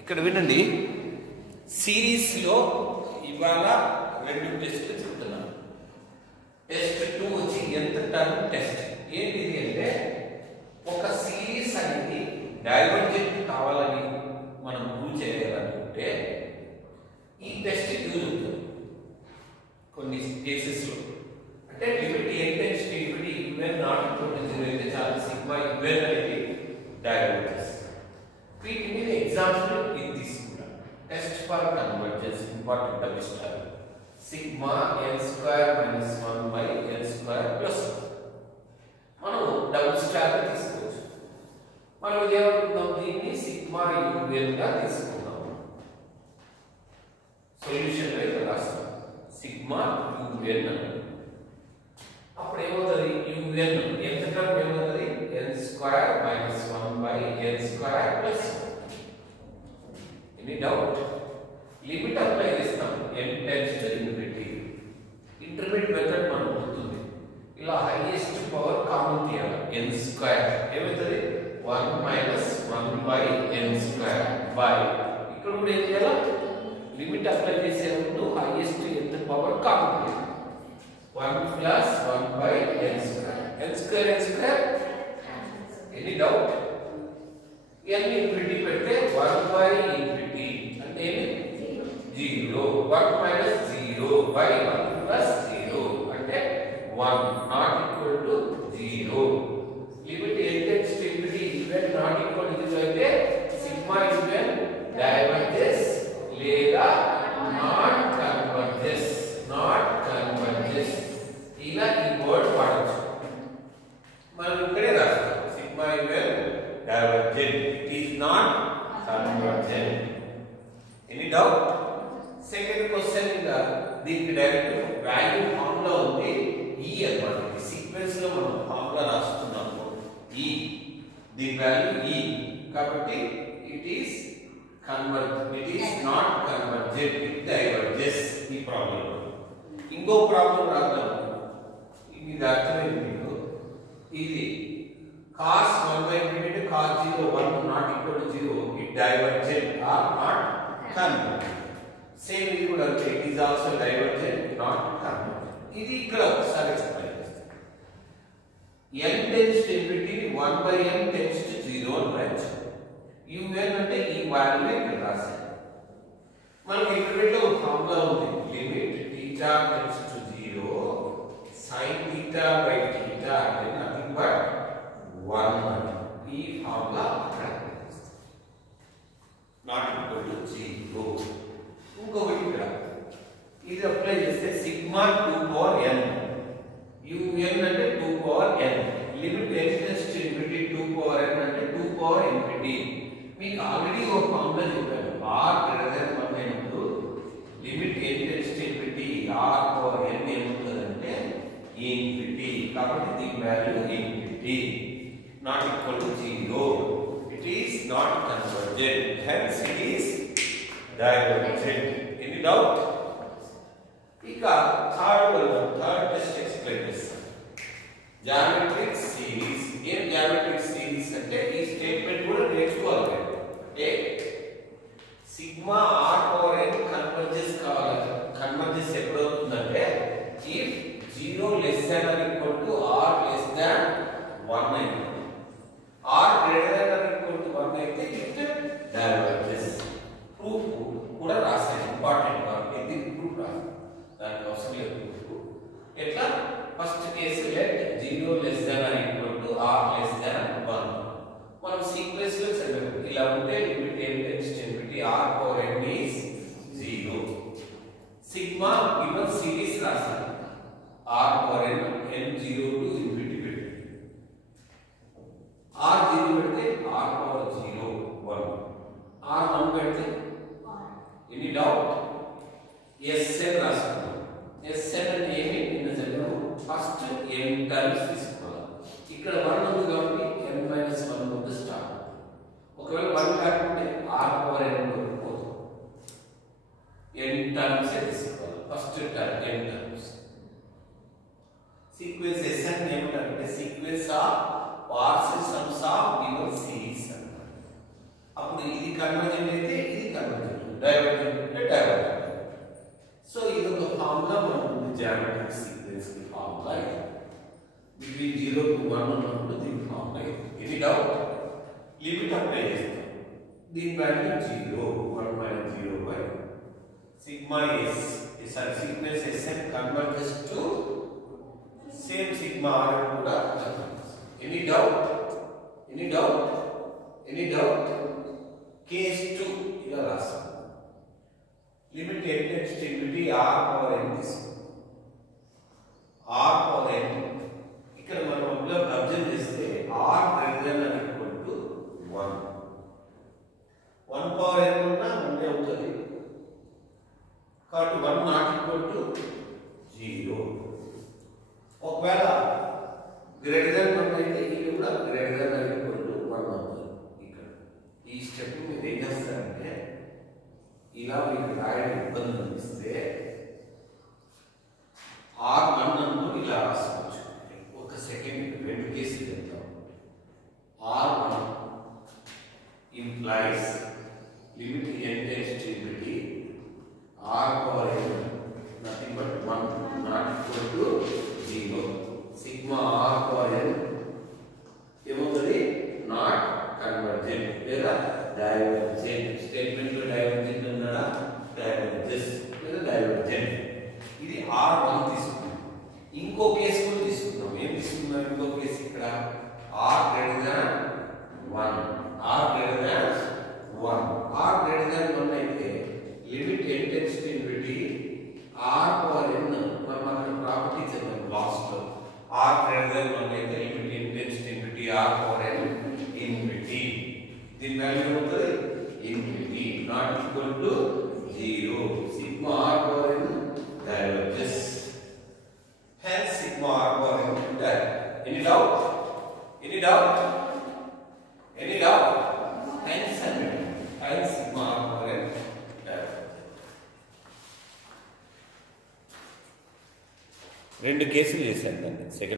ఇక్కడ వినండి, సిరీస్లో ఇవాళ రెండు టెస్ట్లు చెప్తున్నాను. టెస్ట్ 2 వచ్చి ఎంత టర్మ్ టెస్ట్. ఏంటిది అంటే ఒక సిరీస్ అనేది డైవర్జెంట్ కావాలని మనం ప్రూవ్ చేయాలనుకుంటే ఈ టెస్ట్ యూజ్ అవుతుంది కొన్ని కేసెస్లో. అంటే limit a tends limit equal not equal to 0 అయితే చాలా సిగ్మా ఈక్వల్ అనేది డైవర్జెన్స్. వీటిని ఎగ్జాంపుల్ ఇది తీసుకుంటాం. టెస్ట్ ఫర్ కన్వర్జెన్స్ ఇంపార్టెంట్ అభిష్టాలు sigma n square minus 1 by n square plus 1. మనం డబుల్ స్టార్ తీసుకోవచ్చు. మనం ఏమనుకుందాం, దీన్ని సిగ్మా యూఎన్ గా తీసుకుందాం. సొల్యూషన్ లో ఇక్కడ రాస్తాం సిగ్మా యూఎన్. అప్పుడు ఏమవుతుంది, యూఎన్ ఎంత టర్మ్ ఏమవుతుంది, n square minus 1 by n square plus 1. Any doubt? Limit apply చేస్తాం n tends to infinity. Intermediate method మనకు గుర్తుంది. ఇలా హైయెస్ట్ పవర్ కామన్ తీయాలి. n స్క్వేర్ ఏమవుతుంది, 1 minus 1 by n square by ఇక్కడ కూడా ఏం చేయాలి, లిమిట్ అప్లై చేసేటప్పుడు హైయెస్ట్ ఎంత పవర్ కామన్ తీయాలి. 1 plus 1 by n square. n square n square. Any doubt? n infinity పెడితే 1 బై ఇన్ఫినిటీ అంటే ఏమి, 0. 1 మైనస్ 0 బై 1 ప్లస్ 0 అంటే 1 not equal to 0. Limit n tends to infinity even not equal to 0 అయితే sigma even diverges లేదా not converges. Not converges ఇలా ఈ word వాడచ్చు. మనం ఇక్కడే రాస్తాం sigma even divergent, it is not convergent. Any doubt? Second question ఇంకా దీనికి డైరెక్ట్ వాల్యూ ఫార్ములా ఉంది ఈ అన్నమాట. సీక్వెన్స్ లో మనం ఫార్ములా రాస్తున్నాము ఈ, దీని వాల్యూ ఈ. కాబట్టి it is it is not convergent, it diverges. ఈ ప్రాబ్లం ఇంకో ప్రాబ్లం రాద్దాం. ఇది అర్థమైంది మీకు. ఇది cos 1 by infinity cos 0 1 not equal to 0, it divergent or not convergent. Same ఇది కూడా అంటే it is also divergent not convergent. ఇది ఇక్కడ ఒకసారి ఎక్స్ప్లెయిన్ చేస్తాను. n tends to infinity 1 by n tends to 0 అని రాయొచ్చు. un అంటే ఈ వాల్యూ ఇక్కడ రాశాను. మనకి ఇంటర్మీడియట్ లో ఒక ఫార్ములా ఉంది, limit θ tends to 0 sin θ by θ అంటే నథింగ్ బట్ 1. ఈ ఫార్ములా అక్కడ నాట్ ఈక్వల్ టు 0. ఇంకొకటి ఇక్కడ ఇది అప్లై చేస్తే సిగ్మా 2 పవర్ n. un అంటే 2 power n. Limit n tends to infinity 2 power n అంటే 2 పవర్ ఇన్ఫినిటీ. మీకు ఆల్రెడీ ఒక ఫార్ములా చెప్పాను, r గ్రేటర్ దెన్ 1 అయినప్పుడు limit n tends to infinity r పవర్ n ఏమవుతుందంటే ఇన్ఫినిటీ. కాబట్టి దీని value infinity, not equal to 0. It is not convergent, hence it is divergent. Any doubt? ఇక థర్డ్ టెస్ట్ ఎక్స్ప్లెయిన్ చేస్తాను. Geometric series. ఏం geometric series అంటే ఈ స్టేట్మెంట్ కూడా నేర్చుకోవాలి. అంటే sigma r power n converges కావాలి. కన్వర్జెస్ ఎప్పుడు అవుతుందంటే if 0 less than or equal to r less than 1 అయితే, r greater than or equal to 1 అయితే ఇట్ డైవర్జెస్. ప్రూఫ్ కూడా రాశాను, ఇంపార్టెంట్ కాబట్టి దీనికి ప్రూఫ్ రాశాను, దానికి అవసరం లేదు ప్రూఫ్. ఎట్లా? First case let 0 less than or equal to r less than 1. మనం సీక్వెన్స్ లో చదివాము. ఇలా ఉంటే limit n tends to infinity r పవర్ n is 0. Sigma given series రాశాను, r పవర్ n n0 టు ఇన్ఫినిటీ పెట్టి r 0 పెడితే r పవర్ 0 1, r 1 పెడితే ఎనీ డౌట్? sn రాసుకున్నాం. sn అంటే ఏమి నిన్న చదివాము. ఫస్ట్ n టర్మ్స్ తీసుకోవాలి. ఇక్కడ 1 ఉంది కాబట్టి n మైనస్ 1 వద్ద స్టార్ట్. ఒకవేళ 1 కాకుంటే r పవర్ n వరకు పోతుంది. n టర్మ్స్ తీసుకోవాలి. First term n terms. Sequence sn ఏమంటారంటే sequence of partial sums of given series అన్నమాట. అప్పుడు అప్పుడు ఇది కన్వర్జెంట్ అయితే ఇది కన్వర్జెంట్, డైవర్జెంట్ అంటే డైవర్జెంట్. సో ఇది ఒక ఫార్ములా మనకు జామెట్రిక్ సీక్వెన్స్ కి ఫార్ములా ఇది. బిట్వీన్ 0 to 1 ఉన్నప్పుడు దీని ఫార్ములా ఇది. Any doubt? లిమిట్ అప్లై చేస్తాం. దీని value 0, 1 minus 0 by sigma s. This sequence Sn converges to same sigma r కూడా converges. Any doubt? Any doubt? Any doubt? Case 2 ఇలా రాస్తాం. Limit n tends to infinity r power n తీసుకుంటాం. r power n ఇక్కడ మనం observe చేస్తే r greater than or equal to 1. 1 power n ఉన్నా 1 అవుతుంది. కాబట్టి 1 not equal to 0. ఒకవేళ గ్రేటర్ దెన్ 1 అయితే ఇది కూడా greater than or equal to 1 అవుతుంది. ఇక్కడ ఈ స్టెప్ మీరు ఏం చేస్తారంటే ఇలా మీకు రాయడం ఇబ్బంది అనిపిస్తే r1 అనుకుని ఇలా రాసుకోవచ్చు. ఒక సెకండ్ రెండు కేసులు చెప్తాం. r1 implies limit n tends to infinity r power n nothing but 1 not equal to 0 sigma r power n ఏమవుతుంది? నాట్ కన్వర్జెంట్ లేదా డైవర్జెంట్. స్టేట్మెంట్ లో డైవర్జెంట్ అన్నాడా? డైవర్జెస్ లేదా డైవర్జెంట్. ఇది r1 తీసుకున్నాం. ఇంకో కేసు కూడా తీసుకున్నాం. ఏం తీసుకున్నాం? ఇంకో కేసు ఇక్కడ r greater than 1. r greater than 1. r greater than 1 అయితే limit n tends to infinity r power n మనం అక్కడ ప్రాపర్టీ చదివాం లాస్ట్ లో. r greater than 1 అయితే limit n tends to infinity r power n infinity. దీని value ఏమవుతుంది? Infinity. Not equal to 0. Sigma r power n diverges. Hence sigma r power n diverges. Any doubt? Any doubt? Any doubt? Hence sigma r power n diverges. రెండు కేసులు చేశాను. Second